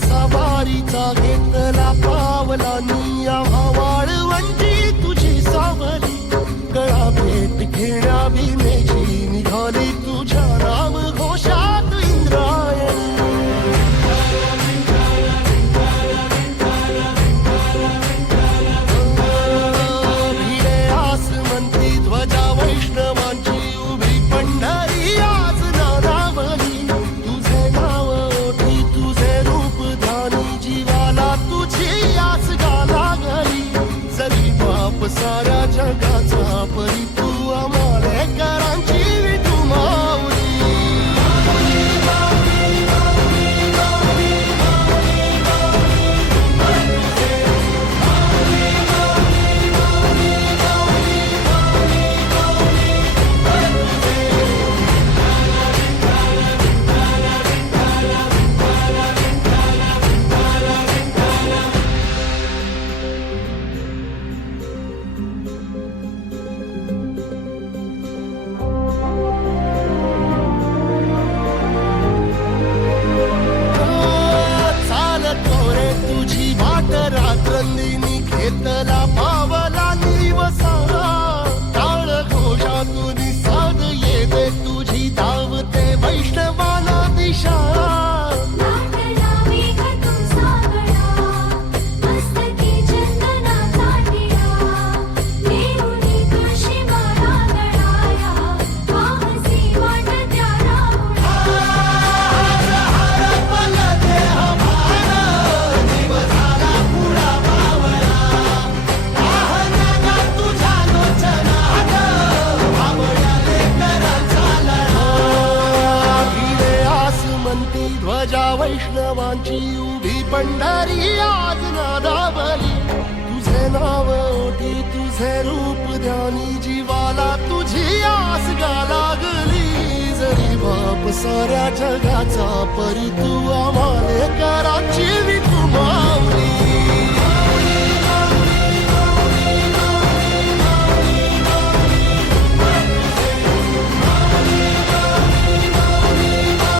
कसा वारीचा घेतला पावलांनी आम्हा वाळवंटी तुझी सावली गळा भेट घेण्या विनेची निघाली तुझ्या नाम घोषात इंद्रायणी भिडे आसमंती ध्वजा वैष्णवांची उभी पंढरी आज नानावली तुझे नाव ओठी तुझे रूप ध्यानी जीवाला तुझी आस गा लागली जरी बाप साऱ्या जगाचा परी तू आमालेकरांची विठू माऊली तुझी वाट रात्रंदिनी घेतला पावला निवसारा टाळ घोषातून साध येते तुझी धावते वैष्णवाला दिशा ध्वजा वैष्णवांची उभी पंढरी आज नादावली तुझे नाव ओठी तुझे रूप ध्यानी जीवाला तुझी आस गा लागली जरी बाप साऱ्या जगाचा परी तू आम्हालेकरांची विठू माऊली